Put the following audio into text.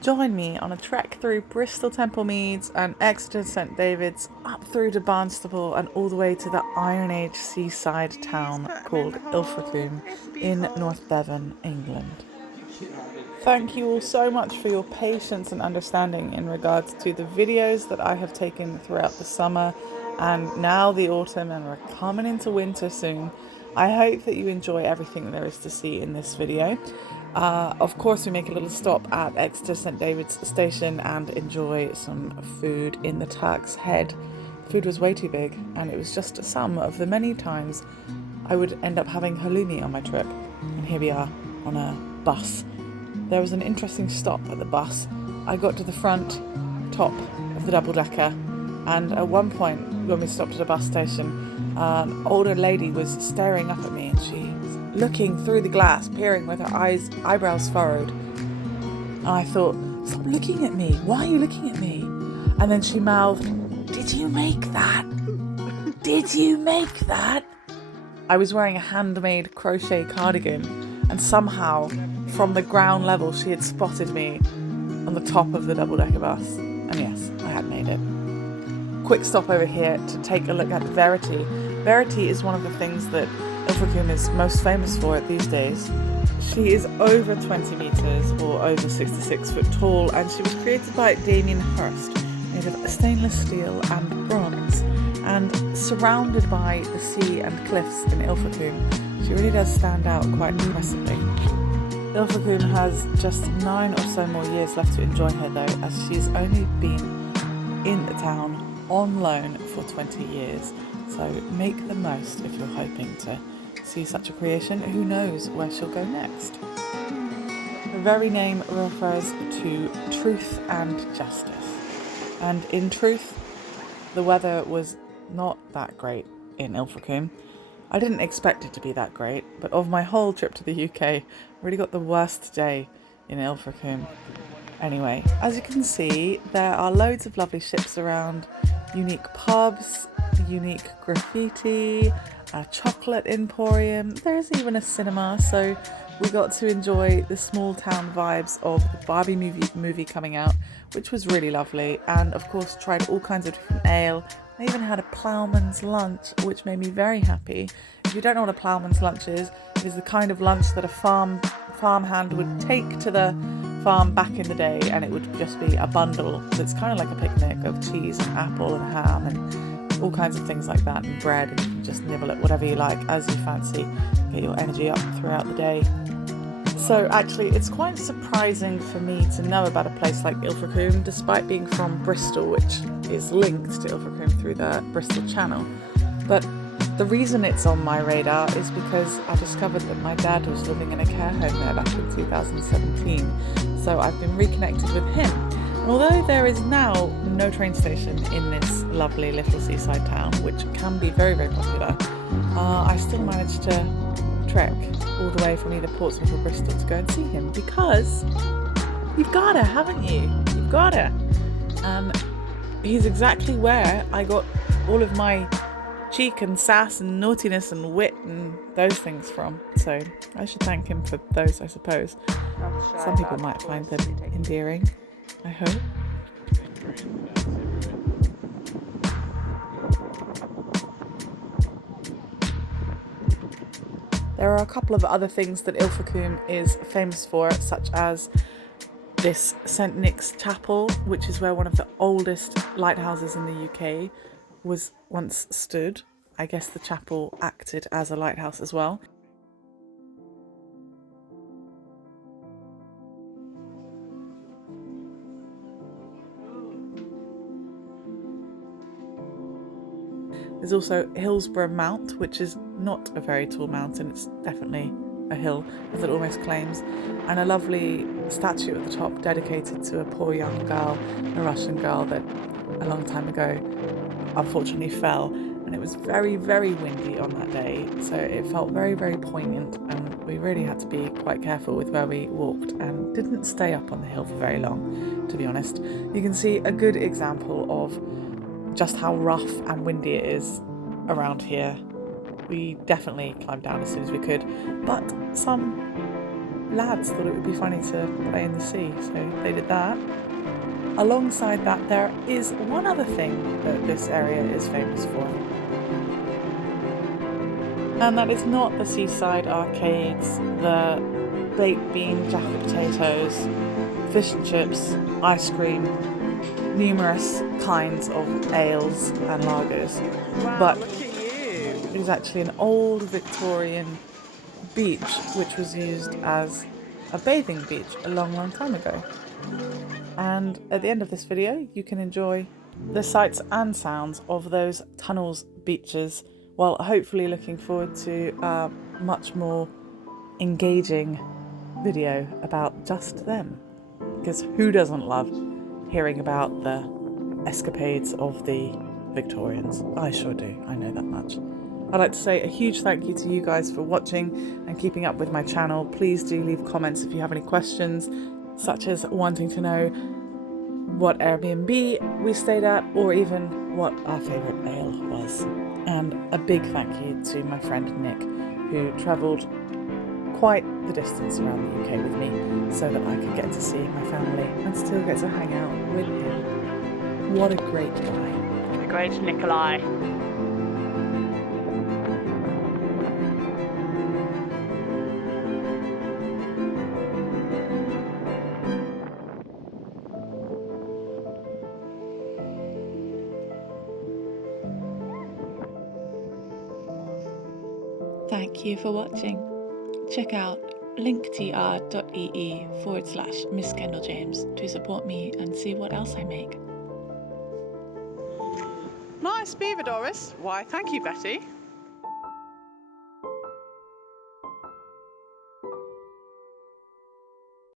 Join me on a trek through Bristol Temple Meads and Exeter St David's, up through to Barnstaple and all the way to the Iron Age seaside town called Ilfracombe in North Devon, England. Thank you all so much for your patience and understanding in regards to the videos that I have taken throughout the summer and now the autumn, and we're coming into winter soon. I hope that you enjoy everything there is to see in this video. Of course, we make a little stop at Exeter St David's station and enjoy some food in the Turk's Head. The food was way too big, and it was just some of the many times I would end up having halloumi on my trip. And here we are on a bus. There was an interesting stop at the bus. I got to the front top of the double-decker, and at one point when we stopped at a bus station, an older lady was staring up at me, and she was looking through the glass, peering with her eyebrows furrowed. And I thought, stop looking at me, why are you looking at me? And then she mouthed, "Did you make that? Did you make that?" I was wearing a handmade crochet cardigan, and somehow from the ground level she had spotted me on the top of the double-decker bus. And yes, I had made it. Quick stop over here to take a look at Verity. Verity is one of the things that Ilfracombe is most famous for these days. She is over 20 metres or over 66 foot tall, and she was created by Damien Hirst, made of stainless steel and bronze, and surrounded by the sea and cliffs in Ilfracombe. She really does stand out quite impressively. Ilfracombe has just 9 or so more years left to enjoy her though, as she's only been in the town on loan for 20 years. So make the most if you're hoping to see such a creation. Who knows where she'll go next? The very name refers to truth and justice. And in truth, the weather was not that great in Ilfracombe. I didn't expect it to be that great, but of my whole trip to the UK, I really got the worst day in Ilfracombe. Anyway, as you can see, there are loads of lovely ships around, unique pubs, unique graffiti, a chocolate emporium, there's even a cinema, so we got to enjoy the small town vibes of the Barbie movie coming out, which was really lovely, and of course tried all kinds of different ale. I even had a ploughman's lunch, which made me very happy. If you don't know what a ploughman's lunch is, it is the kind of lunch that a farmhand would take to the farm back in the day, and it would just be a bundle that's kind of like a picnic of cheese and apple and ham and all kinds of things like that, and bread, and you can just nibble at whatever you like as you fancy, get your energy up throughout the day. So actually it's quite surprising for me to know about a place like Ilfracombe, despite being from Bristol, which is linked to Ilfracombe through the Bristol Channel. But the reason it's on my radar is because I discovered that my dad was living in a care home there back in 2017. So I've been reconnected with him. And although there is now no train station in this lovely little seaside town, which can be very, very popular, I still managed to trek all the way from either Portsmouth or Bristol to go and see him, because you've gotta, haven't you? You've gotta. And he's exactly where I got all of my cheek and sass and naughtiness and wit and those things from. So I should thank him for those, I suppose. Some people might find them endearing, I hope. There are a couple of other things that Ilfracombe is famous for, such as this St Nick's Chapel, which is where one of the oldest lighthouses in the UK was once stood. I guess the chapel acted as a lighthouse as well. There's also Hillsborough Mount, which is not a very tall mountain, it's definitely a hill, as it almost claims, and a lovely statue at the top dedicated to a poor young girl, a Russian girl that a long time ago unfortunately fell, and it was very, very windy on that day, so it felt very, very poignant, and we really had to be quite careful with where we walked and didn't stay up on the hill for very long, to be honest. You can see a good example of just how rough and windy it is around here. We definitely climbed down as soon as we could, but some lads thought it would be funny to play in the sea, so they did that. Alongside that, there is one other thing that this area is famous for, and that is not the seaside arcades, the baked bean jacket potatoes, fish and chips, ice cream, numerous kinds of ales and lagers. Wow, but look at you. it is actually an old Victorian beach which was used as a bathing beach a long time ago. And at the end of this video you can enjoy the sights and sounds of those tunnels beaches, while hopefully looking forward to a much more engaging video about just them, because who doesn't love hearing about the escapades of the Victorians? I sure do, I know that much. I'd like to say a huge thank you to you guys for watching and keeping up with my channel. Please do leave comments if you have any questions, such as wanting to know what Airbnb we stayed at, or even what our favourite ale was. And a big thank you to my friend Nick, who travelled quite the distance around the UK with me so that I could get to see my family and still get to hang out with him. What a great guy. The great Nikolai. Thank you for watching. Check out linktr.ee/Miss Kendall James to support me and see what else I make. Nice beaver, Doris. Why, thank you, Betty.